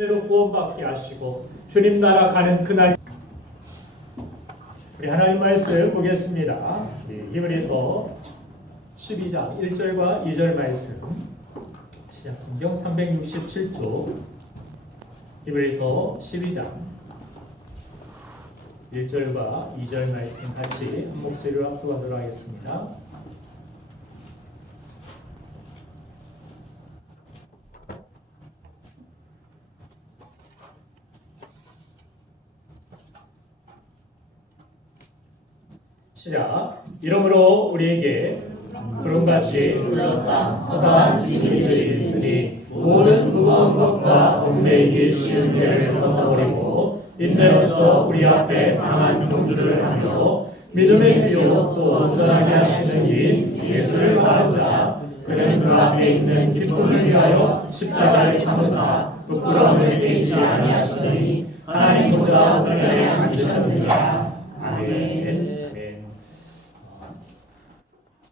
은혜로 구원받게 하시고 주님 나라 가는 그날, 우리 하나님 말씀 보겠습니다. 히브리서 12장 1절과 2절 말씀, 시작성경 367쪽, 히브리서 12장 1절과 2절 말씀 같이 한 목소리로 합독하도록 하겠습니다. 시작. 이러므로 우리에게 구름같이 둘러싼 허다한 주님들이 있으니 모든 무거운 것과 얽매이기 쉬운 죄를 벗어버리고 인내로서 우리 앞에 강한 경주를 하며 믿음의 주요 또 온전하게 하시는 이인 예수를 바라자. 그는 그 앞에 있는 기쁨을 위하여 십자가를 참으사 부끄러움을 깨지 아니하시더니 하나님 보좌 우편에 앉으셨느니라. 아멘.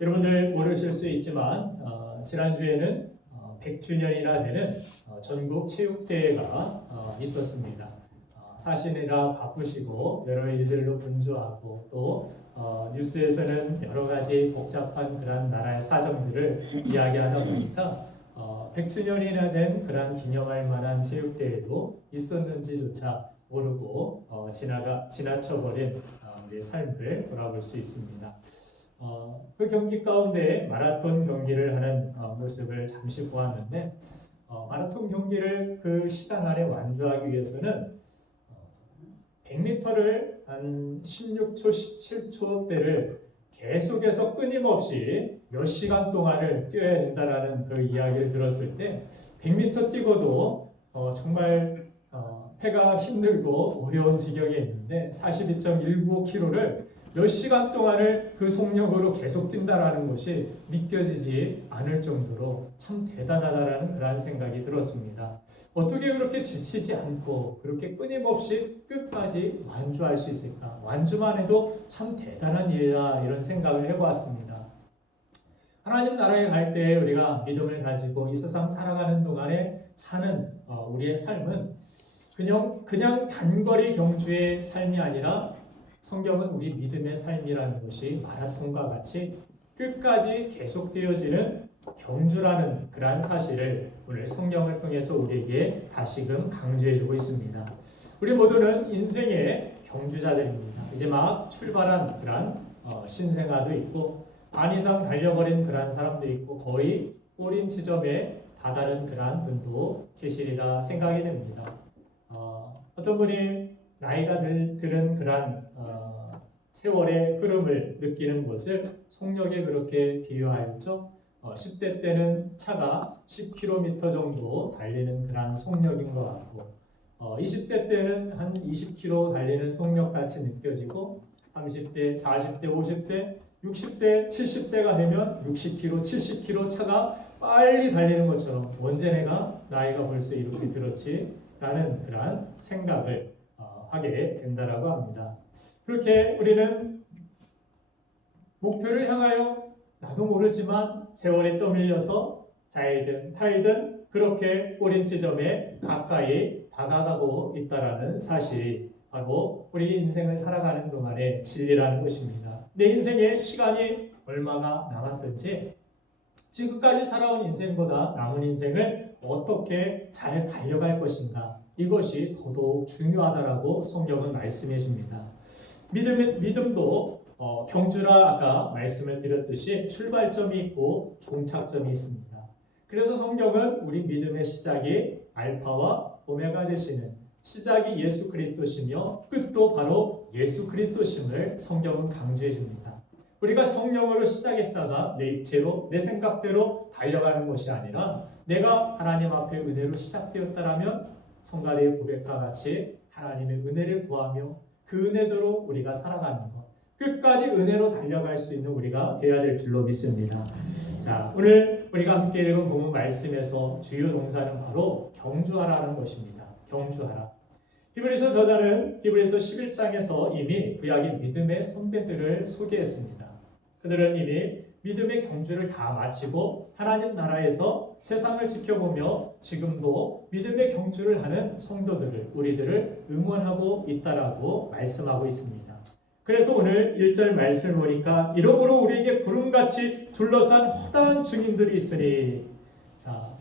여러분들 모르실 수 있지만 지난주에는 100주년이나 되는 전국 체육대회가 있었습니다. 사시느라 바쁘시고 여러 일들로 분주하고 또 뉴스에서는 여러 가지 복잡한 그런 나라의 사정들을 이야기하다 보니까 100주년이나 된 그런 기념할 만한 체육대회도 있었는지조차 모르고 지나쳐버린 우리의 삶을 돌아볼 수 있습니다. 그 경기 가운데 마라톤 경기를 하는 모습을 잠시 보았는데 마라톤 경기를 그 시간 안에 완주하기 위해서는 100m를 한 16초, 17초대를 계속해서 끊임없이 몇 시간 동안을 뛰어야 된다라는 그 이야기를 들었을 때 100m 뛰고도 정말 폐가 힘들고 어려운 지경에 있는데 42.195km를 몇 시간 동안을 그 속력으로 계속 뛴다라는 것이 믿겨지지 않을 정도로 참 대단하다라는 그런 생각이 들었습니다. 어떻게 그렇게 지치지 않고 그렇게 끊임없이 끝까지 완주할 수 있을까? 완주만 해도 참 대단한 일이다, 이런 생각을 해보았습니다. 하나님 나라에 갈 때 우리가 믿음을 가지고 이 세상 살아가는 동안에 사는 우리의 삶은 그냥 단거리 경주의 삶이 아니라 성경은 우리 믿음의 삶이라는 것이 마라톤과 같이 끝까지 계속되어지는 경주라는 그러한 사실을 오늘 성경을 통해서 우리에게 다시금 강조해주고 있습니다. 우리 모두는 인생의 경주자들입니다. 이제 막 출발한 그러한 신생아도 있고 반 이상 달려버린 그러한 사람도 있고 거의 꼬린 지점에 다다른 그러한 분도 계시리라 생각이 됩니다. 어떤 분이 나이가 들은 그러한 세월의 흐름을 느끼는 것을 속력에 그렇게 비유하였죠. 10대 때는 차가 10km 정도 달리는 그런 속력인 것 같고 20대 때는 한 20km 달리는 속력같이 느껴지고 30대, 40대, 50대, 60대, 70대가 되면 60km, 70km 차가 빨리 달리는 것처럼 언제 내가 나이가 벌써 이렇게 들었지? 라는 그런 생각을 하게 된다라고 합니다. 그렇게 우리는 목표를 향하여 나도 모르지만 세월이 떠밀려서 자이든 타이든 그렇게 꼬린 지점에 가까이 다가가고 있다라는 사실이 바로 우리 인생을 살아가는 동안의 진리라는 것입니다. 내 인생의 시간이 얼마가 남았든지 지금까지 살아온 인생보다 남은 인생을 어떻게 잘 달려갈 것인가, 이것이 더더욱 중요하다라고 성경은 말씀해 줍니다. 믿음도 경주라 아까 말씀을 드렸듯이 출발점이 있고 종착점이 있습니다. 그래서 성경은 우리 믿음의 시작이 알파와 오메가 되시는 시작이 예수 그리스도시며 끝도 바로 예수 그리스도심을 성경은 강조해 줍니다. 우리가 성령으로 시작했다가 내 입체로 내 생각대로 달려가는 것이 아니라 내가 하나님 앞에 은혜로 시작되었다라면 성가대의 고백과 같이 하나님의 은혜를 구하며 그 은혜대로 우리가 살아가는 것, 끝까지 은혜로 달려갈 수 있는 우리가 되어야 될 줄로 믿습니다. 자, 오늘 우리가 함께 읽은 본문 말씀에서 주요 동사는 바로 경주하라는 것입니다. 경주하라. 히브리서 저자는 히브리서 11장에서 이미 구약의 믿음의 선배들을 소개했습니다. 그들은 이미 믿음의 경주를 다 마치고 하나님 나라에서 세상을 지켜보며 지금도 믿음의 경주를 하는 성도들을, 우리들을 응원하고 있다라고 말씀하고 있습니다. 그래서 오늘 1절 말씀을 보니까 이러므로 우리에게 구름같이 둘러싼 허다한 증인들이 있으니, 자,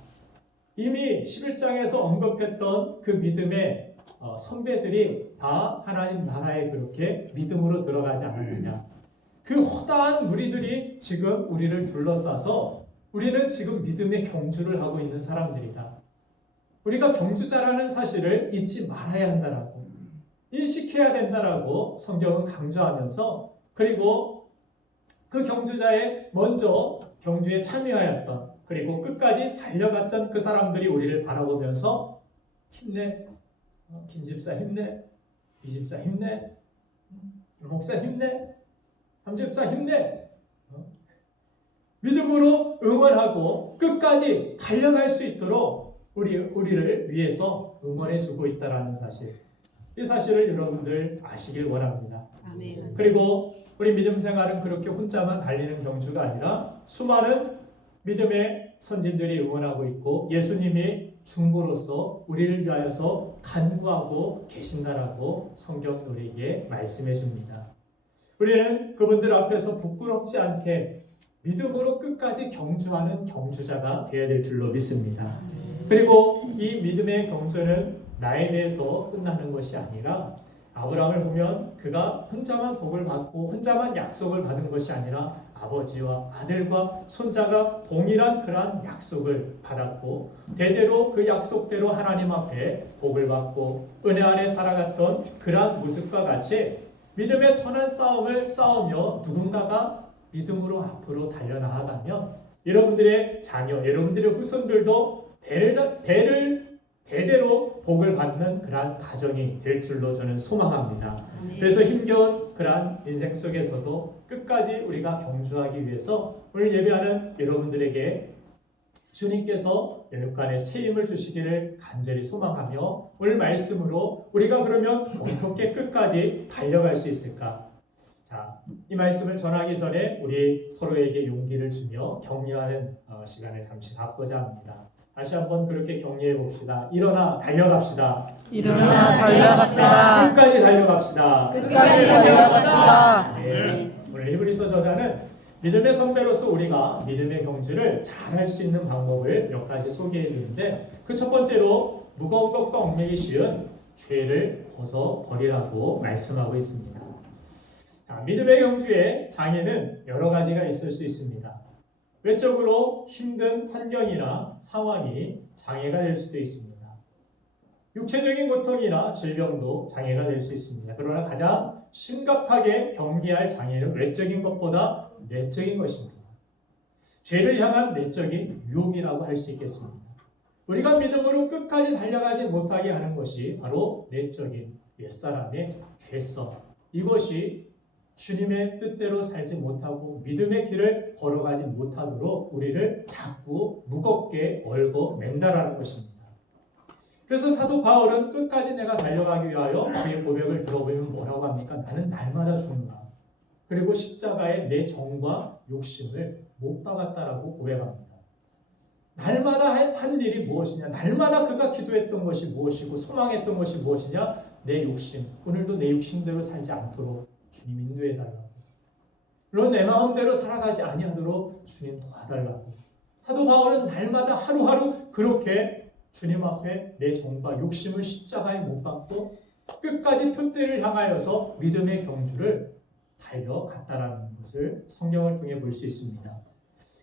이미 11장에서 언급했던 그 믿음의 선배들이 다 하나님 나라에 그렇게 믿음으로 들어가지 않았느냐. 그 허다한 무리들이 지금 우리를 둘러싸서 우리는 지금 믿음의 경주를 하고 있는 사람들이다. 우리가 경주자라는 사실을 잊지 말아야 한다라고, 인식해야 된다라고 성경은 강조하면서, 그리고 그 경주자의 먼저 경주에 참여하였던, 그리고 끝까지 달려갔던 그 사람들이 우리를 바라보면서 힘내, 김 집사 힘내, 이 집사 힘내, 목사 힘내, 삼 집사 힘내, 믿음으로 응원하고 끝까지 달려갈 수 있도록 우리를 위해서 응원해 주고 있다는 사실, 이 사실을 여러분들 아시길 원합니다. 아멘. 그리고 우리 믿음 생활은 그렇게 혼자만 달리는 경주가 아니라 수많은 믿음의 선진들이 응원하고 있고 예수님이 중보로서 우리를 위하여서 간구하고 계신다라고 성경 우리에게 말씀해 줍니다. 우리는 그분들 앞에서 부끄럽지 않게 믿음으로 끝까지 경주하는 경주자가 되어야 될 줄로 믿습니다. 그리고 이 믿음의 경주는 나에 대해서 끝나는 것이 아니라, 아브라함을 보면 그가 혼자만 복을 받고 혼자만 약속을 받은 것이 아니라 아버지와 아들과 손자가 동일한 그러한 약속을 받았고, 대대로 그 약속대로 하나님 앞에 복을 받고 은혜 안에 살아갔던 그러한 모습과 같이 믿음의 선한 싸움을 싸우며 누군가가 믿음으로 앞으로 달려나가면 여러분들의 자녀, 여러분들의 후손들도 대대로 복을 받는 그러한 가정이 될 줄로 저는 소망합니다. 그래서 힘겨운 그러한 인생 속에서도 끝까지 우리가 경주하기 위해서 오늘 예배하는 여러분들에게 주님께서 여러분간에 새 힘을 주시기를 간절히 소망하며, 오늘 말씀으로 우리가 그러면 어떻게 끝까지 달려갈 수 있을까? 자, 이 말씀을 전하기 전에 우리 서로에게 용기를 주며 격려하는 시간을 잠시 갖고자 합니다. 다시 한번 그렇게 격려해 봅시다. 일어나 달려갑시다. 일어나 달려갑시다. 끝까지 달려갑시다. 끝까지 달려갑시다. 네. 오늘 히브리서 저자는 믿음의 선배로서 우리가 믿음의 경주를 잘 할 수 있는 방법을 몇 가지 소개해 주는데, 그 첫 번째로 무거운 것과 얽매기 쉬운 죄를 벗어버리라고 말씀하고 있습니다. 자, 믿음의 경주에 장애는 여러 가지가 있을 수 있습니다. 외적으로 힘든 환경이나 상황이 장애가 될 수도 있습니다. 육체적인 고통이나 질병도 장애가 될 수 있습니다. 그러나 가장 심각하게 경계할 장애는 외적인 것보다 내적인 것입니다. 죄를 향한 내적인 유혹이라고 할 수 있겠습니다. 우리가 믿음으로 끝까지 달려가지 못하게 하는 것이 바로 내적인 옛사람의 죄성, 이것이 주님의 뜻대로 살지 못하고 믿음의 길을 걸어가지 못하도록 우리를 자꾸 무겁게 얽어 맨다라는 것입니다. 그래서 사도 바울은 끝까지 내가 달려가기 위하여 그의 고백을 들어보면 뭐라고 합니까? 나는 날마다 죽는다. 그리고 십자가에 내 정과 욕심을 못 박았다라고 고백합니다. 날마다 한 일이 무엇이냐? 날마다 그가 기도했던 것이 무엇이고 소망했던 것이 무엇이냐? 내 욕심. 오늘도 내 욕심대로 살지 않도록 주님 인도해달라고. 물론 내 마음대로 살아가지 아니하도록 주님 도와달라고. 사도 바울은 날마다 하루하루 그렇게 주님 앞에 내 정과 욕심을 십자가에 못 박고 끝까지 표대를 향하여서 믿음의 경주를 달려갔다라는 것을 성경을 통해 볼 수 있습니다.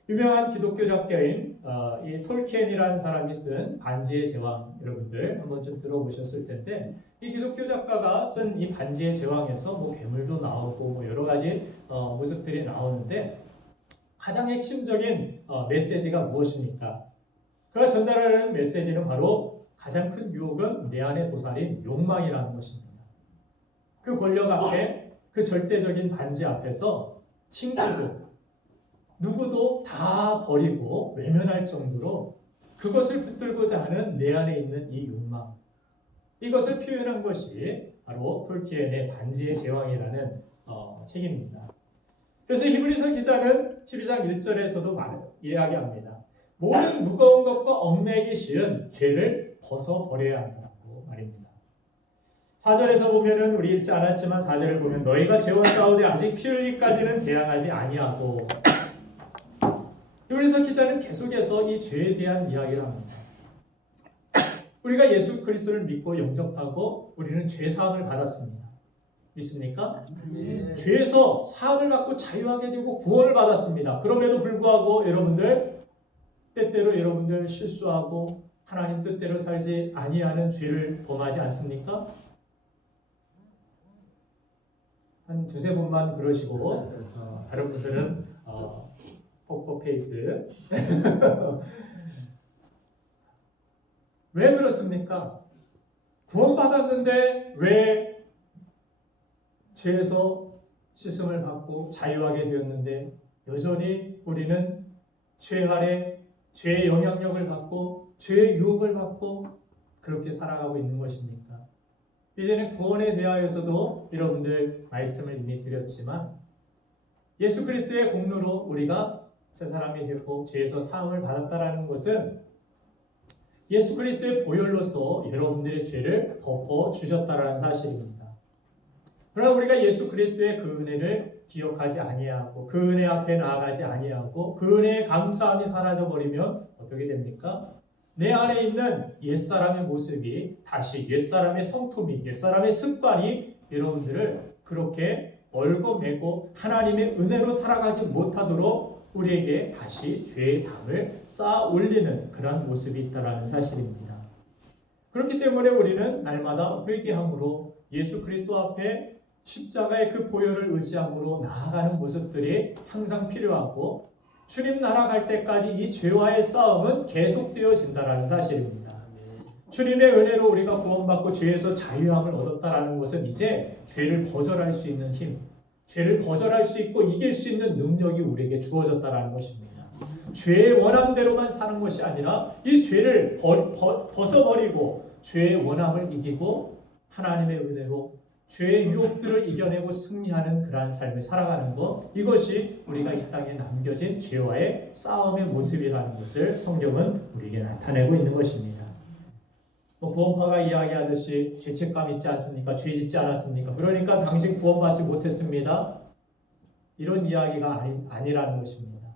유명한 기독교 작가인 이 톨키엔이라는 사람이 쓴 반지의 제왕, 여러분들 한번 좀 들어보셨을 텐데, 이 기독교 작가가 쓴 이 반지의 제왕에서 뭐 괴물도 나오고 뭐 여러 가지 모습들이 나오는데, 가장 핵심적인 메시지가 무엇입니까? 그가 전달하는 메시지는 바로 가장 큰 유혹은 내 안에 도살인 욕망이라는 것입니다. 그 권력 앞에, 그 절대적인 반지 앞에서 친구도 누구도 다 버리고 외면할 정도로 그것을 붙들고자 하는 내 안에 있는 이 욕망, 이것을 표현한 것이 바로 톨키엔의 반지의 제왕이라는 책입니다. 그래서 히브리서 기자는 12장 1절에서도 이야기합니다. 모든 무거운 것과 얽매이기 쉬운 죄를 벗어버려야 한다고 말입니다. 4절에서 보면은 우리 읽지 않았지만 4절을 보면 너희가 죄와 싸우되 아직 피 흘리까지는 대항하지 아니하고, 그래서 기자는 계속해서 이 죄에 대한 이야기를 합니다. 우리가 예수 그리스도를 믿고 영접하고 우리는 죄 사함을 받았습니다. 믿습니까? 네. 죄에서 사함을 받고 자유하게 되고 구원을 받았습니다. 그럼에도 불구하고 여러분들 때때로 여러분들 실수하고 하나님 뜻대로 살지 아니하는 죄를 범하지 않습니까? 한 두세 번만 그러시고 다른 분들은 포커페이스 왜 그렇습니까? 구원받았는데 왜 죄에서 씻음을 받고 자유하게 되었는데 여전히 우리는 죄 아래 죄의 영향력을 받고 죄의 유혹을 받고 그렇게 살아가고 있는 것입니까? 이제는 구원에 대하여서도 여러분들 말씀을 이미 드렸지만 예수 그리스도의 공로로 우리가 새 사람이 되고 죄에서 사함을 받았다라는 것은 예수 그리스도의 보혈로서 여러분들의 죄를 덮어 주셨다라는 사실입니다. 그러나 우리가 예수 그리스도의 그 은혜를 기억하지 아니하고 그 은혜 앞에 나아가지 아니하고 그 은혜의 감사함이 사라져 버리면 어떻게 됩니까? 내 안에 있는 옛사람의 모습이 다시 옛사람의 성품이 옛사람의 습관이 여러분들을 그렇게 얽어매고 하나님의 은혜로 살아가지 못하도록 우리에게 다시 죄의 담을 쌓아 올리는 그런 모습이 있다는 사실입니다. 그렇기 때문에 우리는 날마다 회개함으로 예수 그리스도 앞에 십자가의 그 보혈을 의지함으로 나아가는 모습들이 항상 필요하고 주님 나라 갈 때까지 이 죄와의 싸움은 계속되어진다는 사실입니다. 주님의 은혜로 우리가 구원받고 죄에서 자유함을 얻었다라는 것은 이제 죄를 거절할 수 있는 힘, 죄를 거절할 수 있고 이길 수 있는 능력이 우리에게 주어졌다라는 것입니다. 죄의 원함대로만 사는 것이 아니라 이 죄를 벗어버리고 죄의 원함을 이기고 하나님의 은혜로 죄의 유혹들을 이겨내고 승리하는 그러한 삶을 살아가는 것, 이것이 우리가 이 땅에 남겨진 죄와의 싸움의 모습이라는 것을 성경은 우리에게 나타내고 있는 것입니다. 구원파가 이야기하듯이 죄책감 있지 않습니까? 죄 짓지 않았습니까? 그러니까 당신 구원받지 못했습니다. 이런 이야기가 아니라는 것입니다.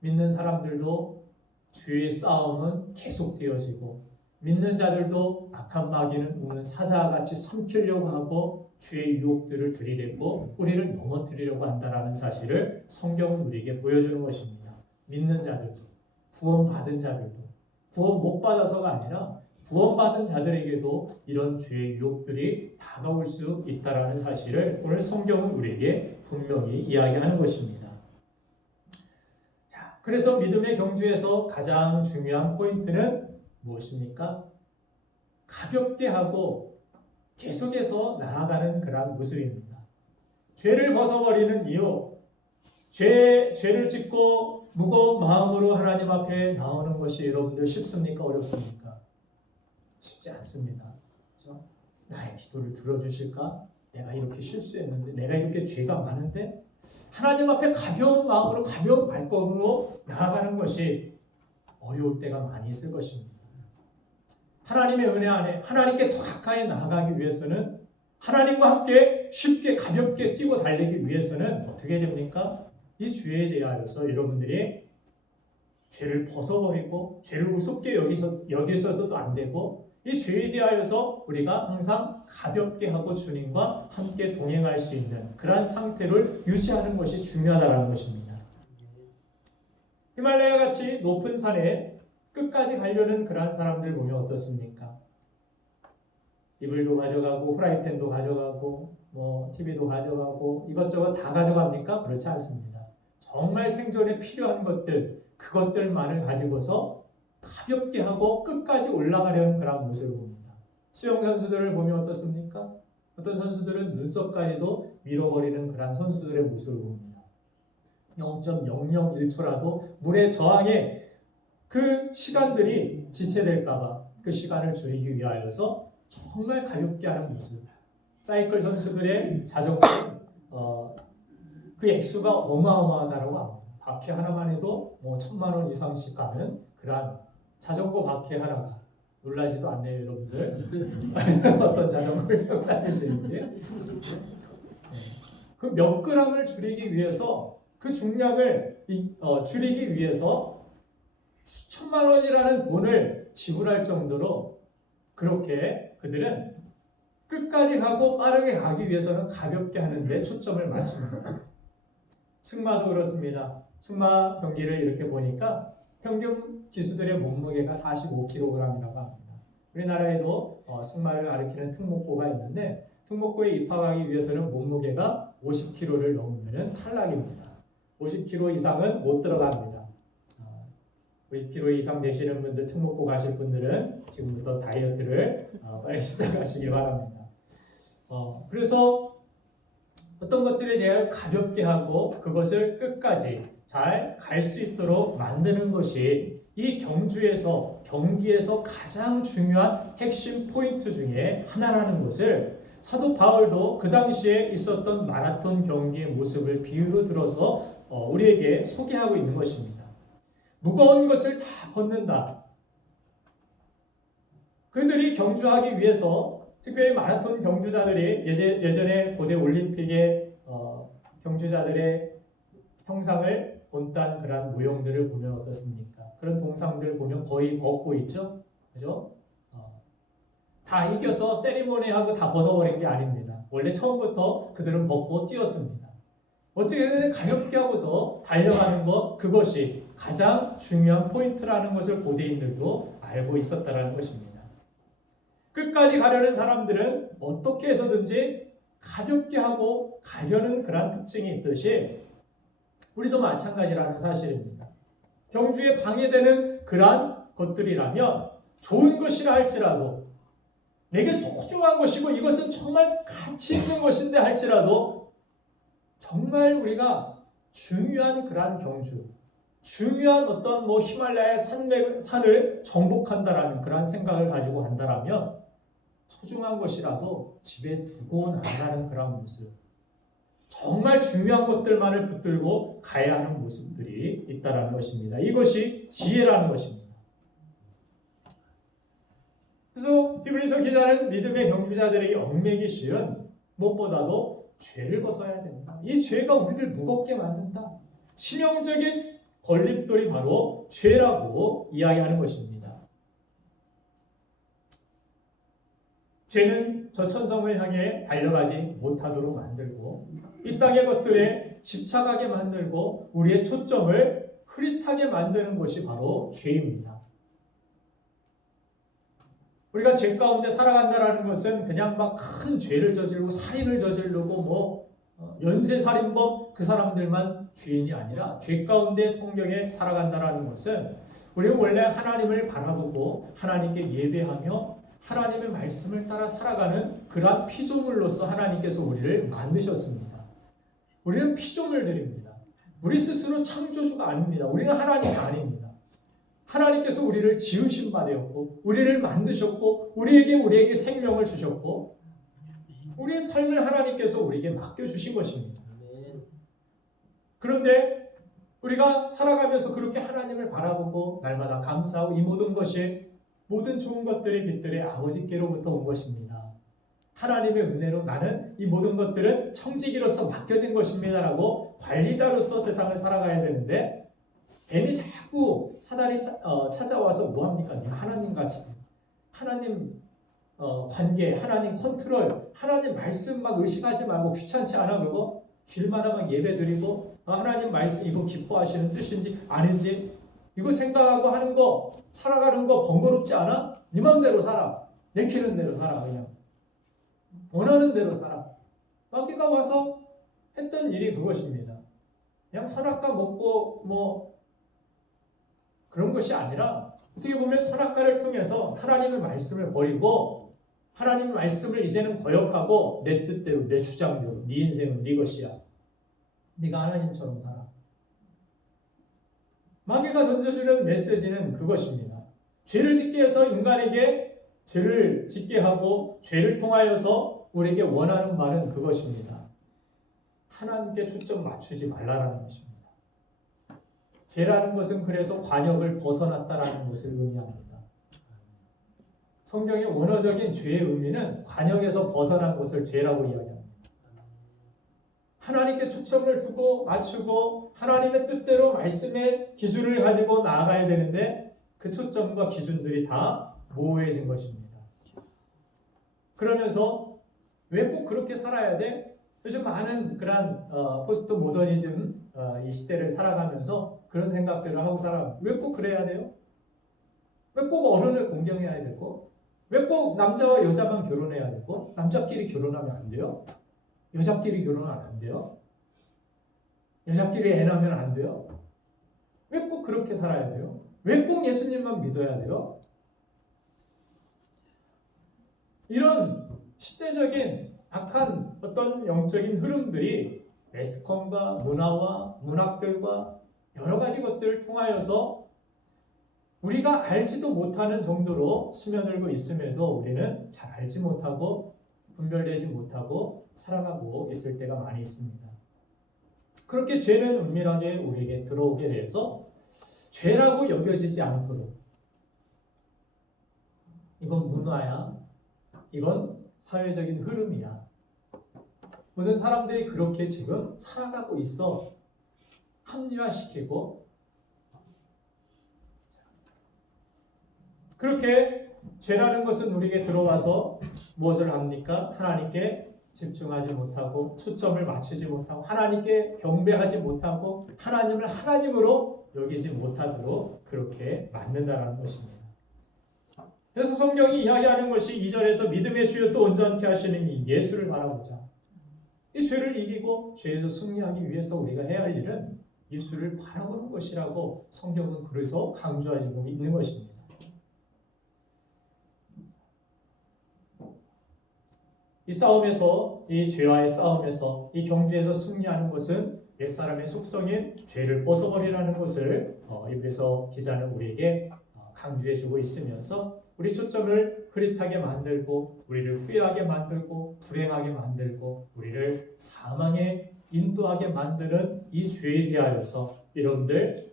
믿는 사람들도 죄의 싸움은 계속되어지고 믿는 자들도 악한 마귀는 우는 사자와 같이 삼키려고 하고 죄의 유혹들을 들이대고 우리를 넘어뜨리려고 한다는 사실을 성경은 우리에게 보여주는 것입니다. 믿는 자들도, 구원받은 자들도, 구원 못 받아서가 아니라 구원받은 자들에게도 이런 죄의 유혹들이 다가올 수 있다는 사실을 오늘 성경은 우리에게 분명히 이야기하는 것입니다. 자, 그래서 믿음의 경주에서 가장 중요한 포인트는 무엇입니까? 가볍게 하고 계속해서 나아가는 그러한 모습입니다. 죄를 벗어버리는 이유, 죄를 짓고 무거운 마음으로 하나님 앞에 나오는 것이 여러분들 쉽습니까? 어렵습니까? 쉽지 않습니다. 그렇죠? 나의 기도를 들어주실까? 내가 이렇게 실수했는데, 내가 이렇게 죄가 많은데 하나님 앞에 가벼운 마음으로 가벼운 발걸음으로 나아가는 것이 어려울 때가 많이 있을 것입니다. 하나님의 은혜 안에 하나님께 더 가까이 나아가기 위해서는 하나님과 함께 쉽게 가볍게 뛰고 달리기 위해서는 어떻게 됩니까? 이 죄에 대하여서 여러분들이 죄를 벗어버리고 죄를 우습게 여기셔서도 안 되고 이 죄에 대하여서 우리가 항상 가볍게 하고 주님과 함께 동행할 수 있는 그러한 상태를 유지하는 것이 중요하다는 것입니다. 히말라야 같이 높은 산에 끝까지 가려는 그러한 사람들 보면 어떻습니까? 이불도 가져가고 프라이팬도 가져가고 TV도 가져가고 이것저것 다 가져갑니까? 그렇지 않습니다. 정말 생존에 필요한 것들, 그것들만을 가지고서 가볍게 하고 끝까지 올라가려는 그런 모습을 봅니다. 수영 선수들을 보면 어떻습니까? 어떤 선수들은 눈썹까지도 밀어버리는 그런 선수들의 모습을 봅니다. 0.001초라도 물에 저항해 그 시간들이 지체될까봐 그 시간을 줄이기 위하여서 정말 가볍게 하는 모습. 사이클 선수들의 자전거 그 액수가 어마어마하다고 합니다. 바퀴 하나만 해도 뭐 1,000만 원 이상씩 가는 그런 자전거 바퀴 하나가 놀라지도 않네요, 여러분들. 어떤 자전거를 타고 다니시는지. 그 몇 그램을 줄이기 위해서 그 중량을 줄이기 위해서 수천만 원이라는 돈을 지불할 정도로 그렇게 그들은 끝까지 가고 빠르게 가기 위해서는 가볍게 하는데 초점을 맞춥니다. 승마도 그렇습니다. 승마 경기를 이렇게 보니까 평균 기수들의 몸무게가 45kg이라고 합니다. 우리나라에도 승마를 가리키는 특목고가 있는데 특목고에 입학하기 위해서는 몸무게가 50kg를 넘으면 탈락입니다. 50kg 이상은 못 들어갑니다. 50kg 이상 되시는 분들, 특목고 가실 분들은 지금부터 다이어트를 빨리 시작하시기 바랍니다. 그래서 어떤 것들에 대해 가볍게 하고 그것을 끝까지 잘 갈 수 있도록 만드는 것이 이 경기에서 가장 중요한 핵심 포인트 중에 하나라는 것을 사도 바울도 그 당시에 있었던 마라톤 경기의 모습을 비유로 들어서 우리에게 소개하고 있는 것입니다. 무거운 것을 다 벗는다. 그들이 경주하기 위해서 특별히 마라톤 경주자들이 예전에 고대 올림픽의 경주자들의 형상을 본딴 그런 모형들을 보면 어떻습니까? 그런 동상들 보면 거의 벗고 있죠? 그죠? 다 이겨서 세리머니하고 다 벗어버린 게 아닙니다. 원래 처음부터 그들은 벗고 뛰었습니다. 어떻게든 가볍게 하고서 달려가는 것, 그것이 가장 중요한 포인트라는 것을 고대인들도 알고 있었다는 것입니다. 끝까지 가려는 사람들은 어떻게 해서든지 가볍게 하고 가려는 그런 특징이 있듯이 우리도 마찬가지라는 사실입니다. 경주에 방해되는 그러한 것들이라면 좋은 것이라 할지라도 내게 소중한 것이고 이것은 정말 가치 있는 것인데 할지라도 정말 우리가 중요한 그러한 경주, 중요한 어떤 히말라야 산을 정복한다라는 그러한 생각을 가지고 간다라면 소중한 것이라도 집에 두고 나가는 그런 모습, 정말 중요한 것들만을 붙들고 가야 하는 모습들이 있다는 것입니다. 이것이 지혜라는 것입니다. 그래서 히브리서 기자는 믿음의 경주자들에게 얽매기 쉬운 무엇보다도 죄를 벗어야 된다. 이 죄가 우리를 무겁게 만든다. 치명적인 걸림돌이 바로 죄라고 이야기하는 것입니다. 죄는 저 천성을 향해 달려가지 못하도록 만들고 이 땅의 것들에 집착하게 만들고 우리의 초점을 흐릿하게 만드는 것이 바로 죄입니다. 우리가 죄 가운데 살아간다는 것은 그냥 막 큰 죄를 저지르고 살인을 저지르고 연쇄살인범 그 사람들만 죄인이 아니라 죄 가운데 성경에 살아간다는 것은 우리는 원래 하나님을 바라보고 하나님께 예배하며 하나님의 말씀을 따라 살아가는 그러한 피조물로서 하나님께서 우리를 만드셨습니다. 우리는 피조물들입니다. 우리 스스로 창조주가 아닙니다. 우리는 하나님이 아닙니다. 하나님께서 우리를 지으신 바 되었고 우리를 만드셨고 우리에게 생명을 주셨고 우리의 삶을 하나님께서 우리에게 맡겨주신 것입니다. 그런데 우리가 살아가면서 그렇게 하나님을 바라보고 날마다 감사하고 이 모든 것이 모든 좋은 것들의 빛들의 아버지께로부터 온 것입니다. 하나님의 은혜로 나는 이 모든 것들은 청지기로서 맡겨진 것입니다라고 관리자로서 세상을 살아가야 되는데 뱀이 자꾸 사단이 찾아와서 뭐합니까? 네가 하나님같이 하나님 관계, 하나님 컨트롤, 하나님 말씀 막 의식하지 말고 귀찮지 않아 그거? 길마다 막 예배 드리고 하나님 말씀 이거 기뻐하시는 뜻인지 아닌지 이거 생각하고 하는 거 살아가는 거 번거롭지 않아? 네 맘대로 살아. 내키는 대로 살아 그냥. 원하는 대로 살아. 마귀가 와서 했던 일이 그것입니다. 그냥 선악과 먹고 그런 것이 아니라 어떻게 보면 선악과를 통해서 하나님의 말씀을 버리고 하나님의 말씀을 이제는 거역하고 내 뜻대로 내 주장대로 네 인생은 네 것이야. 네가 하나님처럼 살아. 마귀가 던져주는 메시지는 그것입니다. 죄를 짓게 해서 인간에게 죄를 짓게 하고 죄를 통하여서 우리에게 원하는 말은 그것입니다. 하나님께 초점 맞추지 말라라는 것입니다. 죄라는 것은 그래서 관역을 벗어났다라는 것을 의미합니다. 성경의 원어적인 죄의 의미는 관역에서 벗어난 것을 죄라고 이야기합니다. 하나님께 초점을 두고 맞추고 하나님의 뜻대로 말씀의 기준을 가지고 나아가야 되는데 그 초점과 기준들이 다 모호해진 것입니다. 그러면서 왜 꼭 그렇게 살아야 돼? 요즘 많은 그런 포스트 모더니즘 이 시대를 살아가면서 그런 생각들을 하고 살아갑니다. 왜 꼭 그래야 돼요? 왜 꼭 어른을 공경해야 되고 왜 꼭 남자와 여자만 결혼해야 되고 남자끼리 결혼하면 안 돼요? 여자끼리 결혼하면 안 돼요? 여자끼리 애 낳으면 안 돼요? 왜 꼭 그렇게 살아야 돼요? 왜 꼭 예수님만 믿어야 돼요? 이런 시대적인 악한 어떤 영적인 흐름들이 매스컴과 문화와 문학들과 여러 가지 것들을 통하여서 우리가 알지도 못하는 정도로 스며들고 있음에도 우리는 잘 알지 못하고 분별되지 못하고 살아가고 있을 때가 많이 있습니다. 그렇게 죄는 은밀하게 우리에게 들어오게 돼서 죄라고 여겨지지 않도록 이건 문화야, 이건 사회적인 흐름이야. 모든 사람들이 그렇게 지금 살아가고 있어. 합리화시키고 그렇게 죄라는 것은 우리에게 들어와서 무엇을 합니까? 하나님께 집중하지 못하고 초점을 맞추지 못하고 하나님께 경배하지 못하고 하나님을 하나님으로 여기지 못하도록 그렇게 만든다는 것입니다. 그래서 성경이 이야기하는 것이 2절에서 믿음의 주여 또 온전케 하시는 이 예수를 바라보자. 이 죄를 이기고 죄에서 승리하기 위해서 우리가 해야 할 일은 예수를 바라보는 것이라고 성경은 그래서 강조하고 있는 것입니다. 이 싸움에서, 이 죄와의 싸움에서, 이 경주에서 승리하는 것은 옛사람의 속성인 죄를 벗어버리라는 것을 이브리서 기자는 우리에게 강조해주고 있으면서 우리 초점을 흐릿하게 만들고 우리를 후회하게 만들고 불행하게 만들고 우리를 사망에 인도하게 만드는 이 죄에 대하여서 여러분들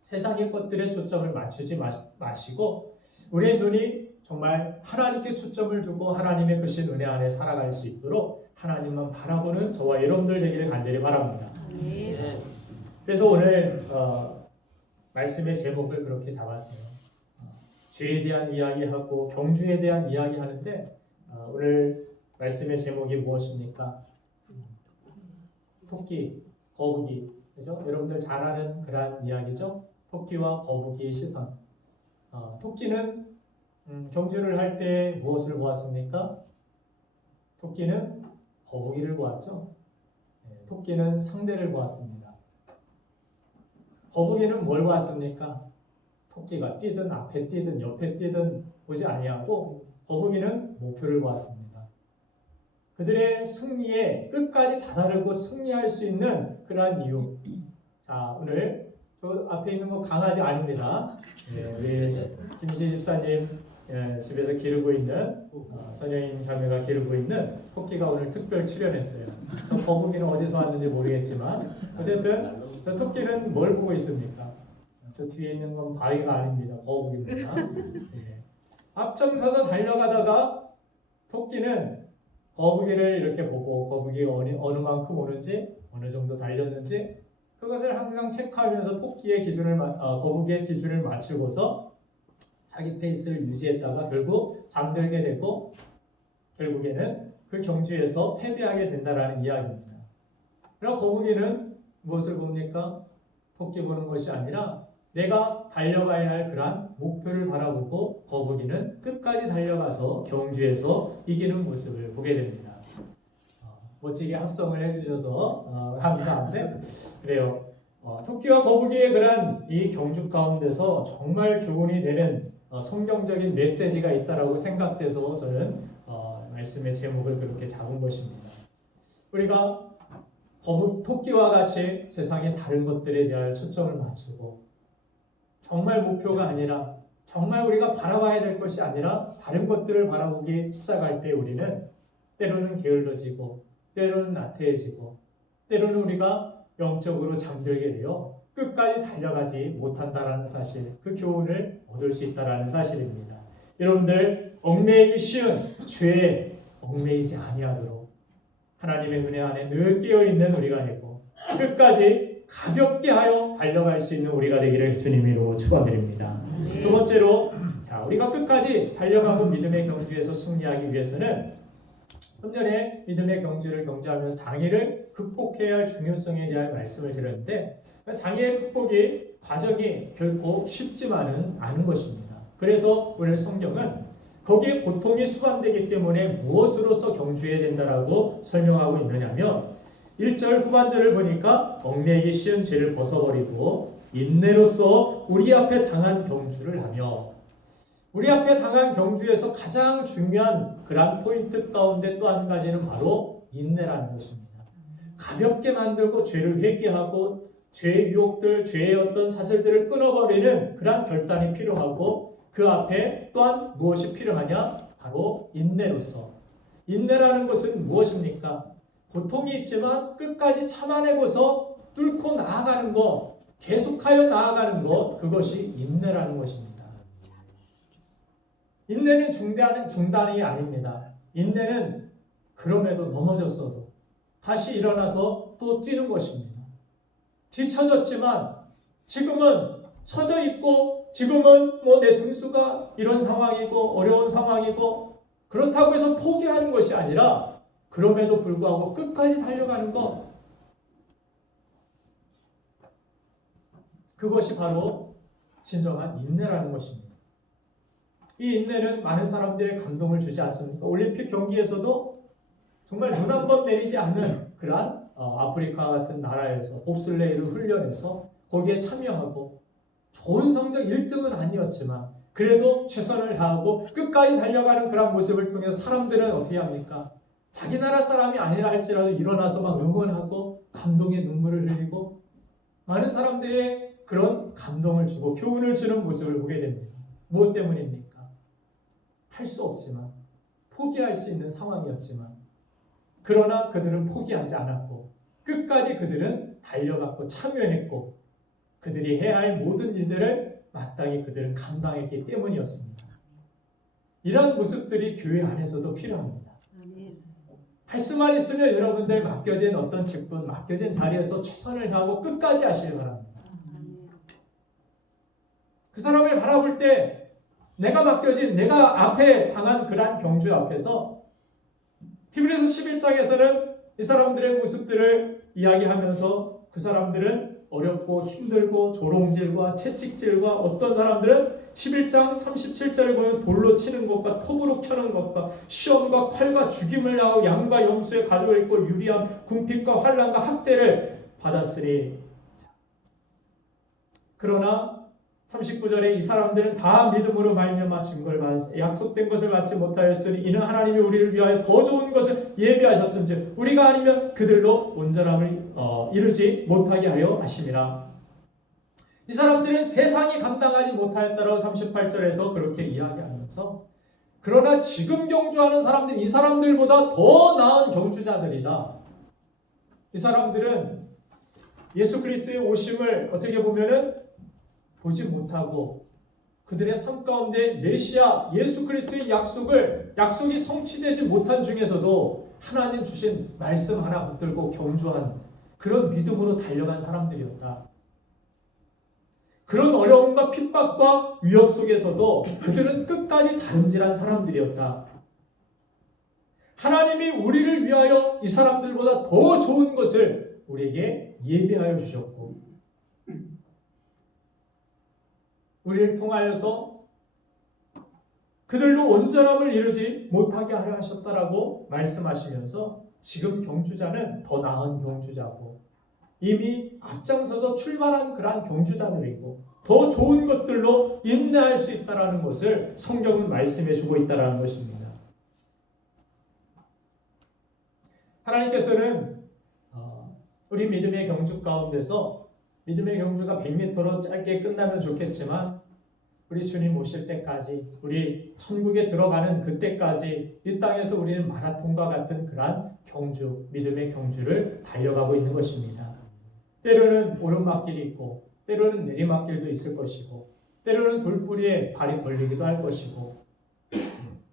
세상의 것들에 초점을 맞추지 마시고 우리의 눈이 정말 하나님께 초점을 두고 하나님의 크신 은혜 안에 살아갈 수 있도록 하나님만 바라보는 저와 여러분들 되기를 간절히 바랍니다. 그래서 오늘 말씀의 제목을 그렇게 잡았어요. 죄에 대한 이야기하고 경주에 대한 이야기하는데 오늘 말씀의 제목이 무엇입니까? 토끼, 거북이, 그죠? 여러분들 잘 아는 그런 이야기죠? 토끼와 거북이의 시선. 토끼는 경주를 할 때 무엇을 보았습니까? 토끼는 거북이를 보았죠. 토끼는 상대를 보았습니다. 거북이는 뭘 보았습니까? 토끼가 뛰든 앞에 뛰든 옆에 뛰든 보지 아니하고 거북이는 목표를 보았습니다. 그들의 승리에 끝까지 다다르고 승리할 수 있는 그러한 이유. 자, 오늘 저 앞에 있는 거 강아지 아닙니다. 우리 김시 집사님 집에서 기르고 있는 선영인 자매가 기르고 있는 토끼가 오늘 특별 출연했어요. 저 거북이는 어디서 왔는지 모르겠지만 어쨌든 저 토끼는 뭘 보고 있습니까? 저 뒤에 있는 건 바위가 아닙니다. 거북입니다. 앞장서서 달려가다가 토끼는 거북이를 이렇게 보고 거북이가 어느 만큼 오는지 어느 정도 달렸는지 그것을 항상 체크하면서 거북이의 기준을 맞추고서 자기 페이스를 유지했다가 결국 잠들게 되고 결국에는 그 경주에서 패배하게 된다라는 이야기입니다. 그럼 거북이는 무엇을 봅니까? 토끼 보는 것이 아니라 내가 달려가야 할 그러한 목표를 바라보고 거북이는 끝까지 달려가서 경주에서 이기는 모습을 보게 됩니다. 멋지게 합성을 해주셔서 감사한데 그래요. 토끼와 거북이의 그런 이 경주 가운데서 정말 교훈이 되는 성경적인 메시지가 있다라고 생각돼서 저는 말씀의 제목을 그렇게 잡은 것입니다. 우리가 토끼와 같이 세상의 다른 것들에 대한 초점을 맞추고 정말 목표가 아니라 정말 우리가 바라봐야 될 것이 아니라 다른 것들을 바라보기 시작할 때 우리는 때로는 게을러지고 때로는 나태해지고 때로는 우리가 영적으로 잠들게 되어 끝까지 달려가지 못한다라는 사실, 그 교훈을 얻을 수 있다라는 사실입니다. 여러분들, 얽매이기 쉬운 죄에 얽매이지 아니하도록 하나님의 은혜 안에 늘 깨어있는 우리가 되고 끝까지 가볍게 하여 달려갈 수 있는 우리가 되기를 주님 이름으로 축원드립니다. 두 번째로, 우리가 끝까지 달려가고 믿음의 경주에서 승리하기 위해서는 좀 전에 믿음의 경주를 경주하면서 장애를 극복해야 할 중요성에 대한 말씀을 드렸는데, 장애의 극복이 과정이 결코 쉽지만은 않은 것입니다. 그래서 오늘 성경은 거기에 고통이 수반되기 때문에 무엇으로서 경주해야 된다라고 설명하고 있느냐면 1절 후반절을 보니까 얽매이기 쉬운 죄를 벗어버리고 인내로서 우리 앞에 당한 경주를 하며, 우리 앞에 당한 경주에서 가장 중요한 그런 포인트 가운데 또 한 가지는 바로 인내라는 것입니다. 가볍게 만들고 죄를 회개하고 죄의 유혹들, 죄의 어떤 사슬들을 끊어버리는 그런 결단이 필요하고, 그 앞에 또한 무엇이 필요하냐? 바로 인내로서. 인내라는 것은 무엇입니까? 고통이 있지만 끝까지 참아내고서 뚫고 나아가는 것, 계속하여 나아가는 것, 그것이 인내라는 것입니다. 인내는 중단이 아닙니다. 인내는 그럼에도 넘어졌어도 다시 일어나서 또 뛰는 것입니다. 뒤처졌지만 지금은 처져 있고, 지금은 내 등수가 이런 상황이고 어려운 상황이고, 그렇다고 해서 포기하는 것이 아니라 그럼에도 불구하고 끝까지 달려가는 것, 그것이 바로 진정한 인내라는 것입니다. 이 인내는 많은 사람들의 감동을 주지 않습니까? 올림픽 경기에서도 정말 눈 한 번 내리지 않는 그러한 아프리카 같은 나라에서 봅슬레이를 훈련해서 거기에 참여하고 좋은 성적 1등은 아니었지만 그래도 최선을 다하고 끝까지 달려가는 그런 모습을 통해서 사람들은 어떻게 합니까? 자기 나라 사람이 아니라 할지라도 일어나서 막 응원하고 감동의 눈물을 흘리고 많은 사람들의 그런 감동을 주고 교훈을 주는 모습을 보게 됩니다. 무엇 때문입니까? 할 수 없지만, 포기할 수 있는 상황이었지만, 그러나 그들은 포기하지 않았고 끝까지 그들은 달려갔고 참여했고 그들이 해야 할 모든 일들을 마땅히 그들은 감당했기 때문이었습니다. 이러한 모습들이 교회 안에서도 필요합니다. 할 수만 있으면 여러분들 맡겨진 어떤 직분, 맡겨진 자리에서 최선을 다하고 끝까지 하시기 바랍니다. 그 사람을 바라볼 때 내가 앞에 당한 그러한 경주 앞에서 히브리서 11장에서는 이 사람들의 모습들을 이야기하면서 그 사람들은 어렵고 힘들고 조롱질과 채찍질과, 어떤 사람들은 11장 37절을 보면 돌로 치는 것과 톱으로 켜는 것과 시험과 칼과 죽임을 당하고 양과 염소의 가죽을 입고 유리함, 궁핍과 환난과 학대를 받았으니, 그러나 39절에 이 사람들은 다 믿음으로 말미암아 증거를 받았으니 약속된 것을 받지 못하였으니 이는 하나님이 우리를 위하여 더 좋은 것을 예비하셨은즉 우리가 아니면 그들로 온전함을 이루지 못하게 하려 하심이라. 이 사람들은 세상이 감당하지 못하였다라고 38절에서 그렇게 이야기하면서, 그러나 지금 경주하는 사람들은 이 사람들보다 더 나은 경주자들이다. 이 사람들은 예수 그리스도의 오심을 어떻게 보면은 보지 못하고 그들의 삶 가운데 메시아 예수 그리스도의 약속이 성취되지 못한 중에서도 하나님 주신 말씀 하나 붙들고 경주한 그런 믿음으로 달려간 사람들이었다. 그런 어려움과 핍박과 위협 속에서도 그들은 끝까지 다름질한 사람들이었다. 하나님이 우리를 위하여 이 사람들보다 더 좋은 것을 우리에게 예비하여 주셨고, 우리를 통하여서 그들로 온전함을 이루지 못하게 하려 하셨다라고 말씀하시면서, 지금 경주자는 더 나은 경주자고 이미 앞장서서 출발한 그러한 경주자들이고 더 좋은 것들로 인내할 수 있다라는 것을 성경은 말씀해 주고 있다라는 것입니다. 하나님께서는 우리 믿음의 경주 가운데서, 믿음의 경주가 100m로 짧게 끝나면 좋겠지만 우리 주님 오실 때까지, 우리 천국에 들어가는 그때까지 이 땅에서 우리는 마라톤과 같은 그러한 경주, 믿음의 경주를 달려가고 있는 것입니다. 때로는 오르막길이 있고 때로는 내리막길도 있을 것이고, 때로는 돌부리에 발이 걸리기도 할 것이고,